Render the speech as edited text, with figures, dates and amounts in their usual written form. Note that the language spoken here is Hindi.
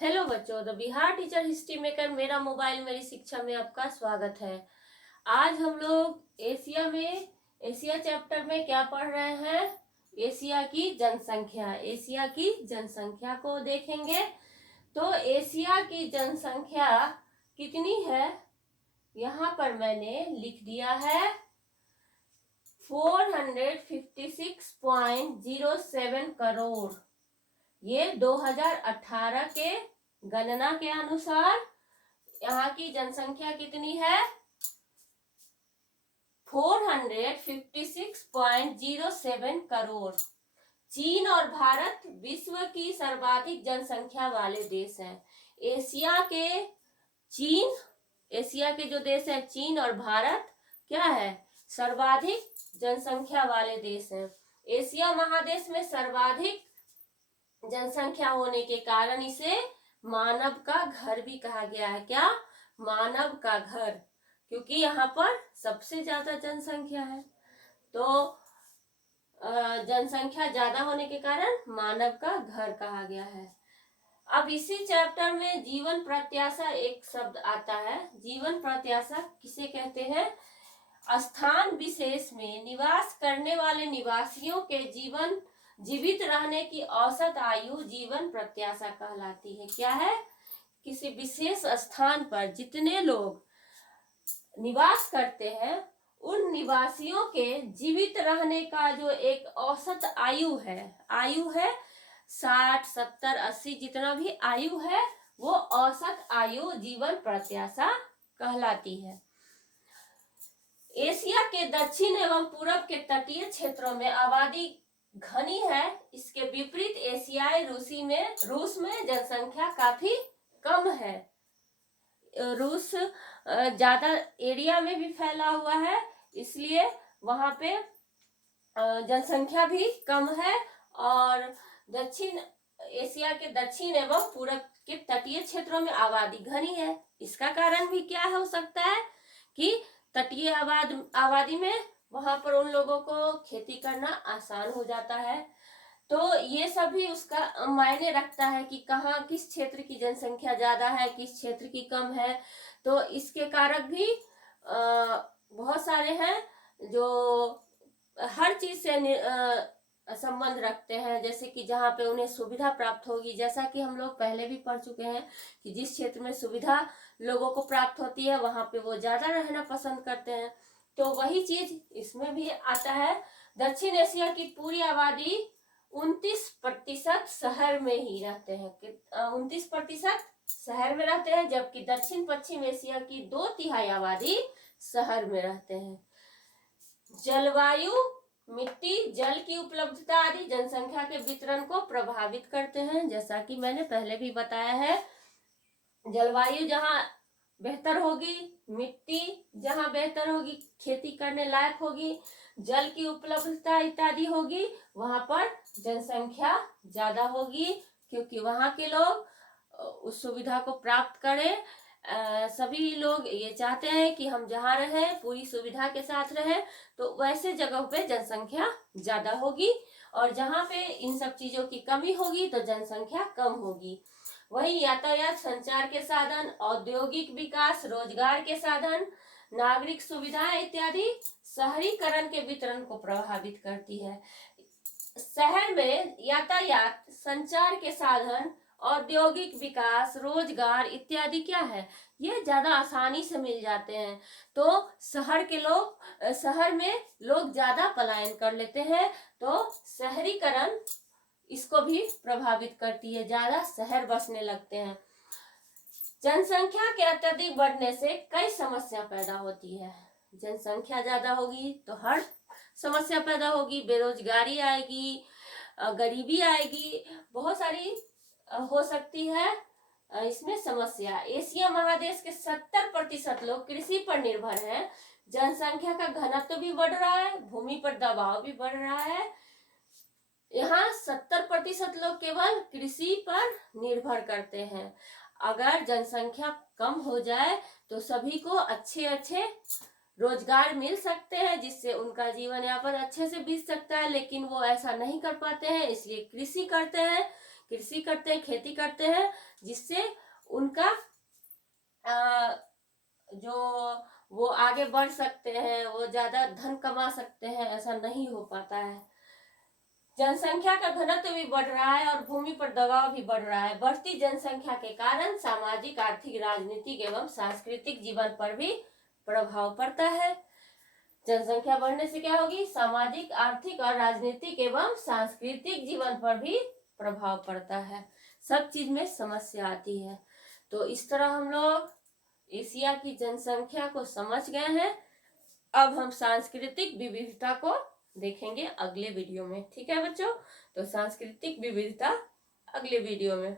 हेलो बच्चों, the Bihar teacher history maker मेरा मोबाइल मेरी शिक्षा में आपका स्वागत है। आज हम लोग एशिया चैप्टर में क्या पढ़ रहे हैं? एशिया की जनसंख्या को देखेंगे। तो एशिया की जनसंख्या कितनी है? यहाँ पर मैंने लिख दिया है 456.07 करोड़। ये 2018 के गणना के अनुसार यहाँ की जनसंख्या कितनी है? 456.07 करोड़। चीन और भारत विश्व की सर्वाधिक जनसंख्या वाले देश हैं। एशिया के जो देश है चीन और भारत क्या है? सर्वाधिक जनसंख्या वाले देश हैं। एशिया महादेश में सर्वाधिक जनसंख्या होने के कारण इसे मानव का घर भी कहा गया है। क्या? मानव का घर, क्योंकि यहाँ पर सबसे ज्यादा जनसंख्या है। तो जनसंख्या ज्यादा होने के कारण मानव का घर कहा गया है। अब इसी चैप्टर में जीवन प्रत्याशा एक शब्द आता है। जीवन प्रत्याशा किसे कहते हैं? स्थान विशेष में निवास करने वाले निवासियों के जीवित रहने की औसत आयु जीवन प्रत्याशा कहलाती है। क्या है? किसी विशेष स्थान पर जितने लोग निवास करते हैं उन निवासियों के जीवित रहने का जो एक औसत आयु है 60, 70, 80 जितना भी आयु है वो औसत आयु जीवन प्रत्याशा कहलाती है। एशिया के दक्षिण एवं पूरब के तटीय क्षेत्रों में आबादी घनी है। इसके विपरीत एशियाई रूस में जनसंख्या काफी कम है। रूस ज्यादा एरिया में भी फैला हुआ है, इसलिए वहां पे जनसंख्या भी कम है। और एशिया के दक्षिण एवं पूरब के तटीय क्षेत्रों में आबादी घनी है। इसका कारण भी क्या हो सकता है कि तटीय आबादी में वहां पर उन लोगों को खेती करना आसान हो जाता है। तो ये सभी उसका मायने रखता है कि कहाँ किस क्षेत्र की जनसंख्या ज्यादा है, किस क्षेत्र की कम है। तो इसके कारक भी बहुत सारे हैं जो हर चीज से संबंध रखते हैं। जैसे कि जहाँ पे उन्हें सुविधा प्राप्त होगी, जैसा कि हम लोग पहले भी पढ़ चुके हैं कि जिस क्षेत्र में सुविधा लोगों को प्राप्त होती है वहां पे वो ज्यादा रहना पसंद करते हैं। तो वही चीज इसमें भी आता है। दक्षिण एशिया की पूरी आबादी 29% शहर में ही रहते हैं। 29% शहर में रहते हैं, जबकि दक्षिण पश्चिम एशिया की 2/3 आबादी शहर में रहते हैं। जलवायु, मिट्टी, जल की उपलब्धता आदि जनसंख्या के वितरण को प्रभावित करते हैं। जैसा कि मैंने पहले भी बताया है, जलवायु जहाँ बेहतर होगी, मिट्टी जहाँ बेहतर होगी, खेती करने लायक होगी, जल की उपलब्धता इत्यादि होगी, वहां पर जनसंख्या ज्यादा होगी, क्योंकि वहां के लोग उस सुविधा को प्राप्त करें। सभी लोग ये चाहते हैं कि हम जहाँ रहें पूरी सुविधा के साथ रहें। तो वैसे जगह पे जनसंख्या ज्यादा होगी, और जहाँ पे इन सब चीजों की कमी होगी तो जनसंख्या कम होगी। वहीं यातायात, संचार के साधन, औद्योगिक विकास, रोजगार के साधन, नागरिक सुविधाएं इत्यादि शहरीकरण के वितरण को प्रभावित करती है। शहर में यातायात, संचार के साधन, औद्योगिक विकास, रोजगार इत्यादि क्या है, ये ज्यादा आसानी से मिल जाते हैं। तो शहर में लोग ज्यादा पलायन कर लेते हैं। तो शहरीकरण इसको भी प्रभावित करती है, ज्यादा शहर बसने लगते हैं। जनसंख्या के अत्यधिक बढ़ने से कई समस्या पैदा होती है। जनसंख्या ज्यादा होगी तो हर समस्या पैदा होगी, बेरोजगारी आएगी, गरीबी आएगी, बहुत सारी हो सकती है इसमें समस्या। एशिया महादेश के 70% लोग कृषि पर निर्भर हैं। जनसंख्या का घनत्व भी बढ़ रहा है, भूमि पर दबाव भी बढ़ रहा है। यहाँ 70% लोग केवल कृषि पर निर्भर करते हैं। अगर जनसंख्या कम हो जाए तो सभी को अच्छे अच्छे रोजगार मिल सकते हैं, जिससे उनका जीवन यापन अच्छे से बीत सकता है, लेकिन वो ऐसा नहीं कर पाते हैं, इसलिए कृषि करते हैं। कृषि करते हैं, खेती करते हैं, जिससे उनका जो वो आगे बढ़ सकते हैं, वो ज्यादा धन कमा सकते हैं, ऐसा नहीं हो पाता है। जनसंख्या का घनत्व भी बढ़ रहा है और भूमि पर दबाव भी बढ़ रहा है। बढ़ती जनसंख्या के कारण सामाजिक, आर्थिक, राजनीतिक एवं सांस्कृतिक जीवन पर भी प्रभाव पड़ता है। जनसंख्या बढ़ने से क्या होगी? सामाजिक, आर्थिक और राजनीतिक एवं सांस्कृतिक जीवन पर भी प्रभाव पड़ता है। सब चीज में समस्या आती है। तो इस तरह हम लोग एशिया की जनसंख्या को समझ गए हैं। अब हम सांस्कृतिक विविधता को देखेंगे अगले वीडियो में। ठीक है बच्चों? तो सांस्कृतिक विविधता अगले वीडियो में।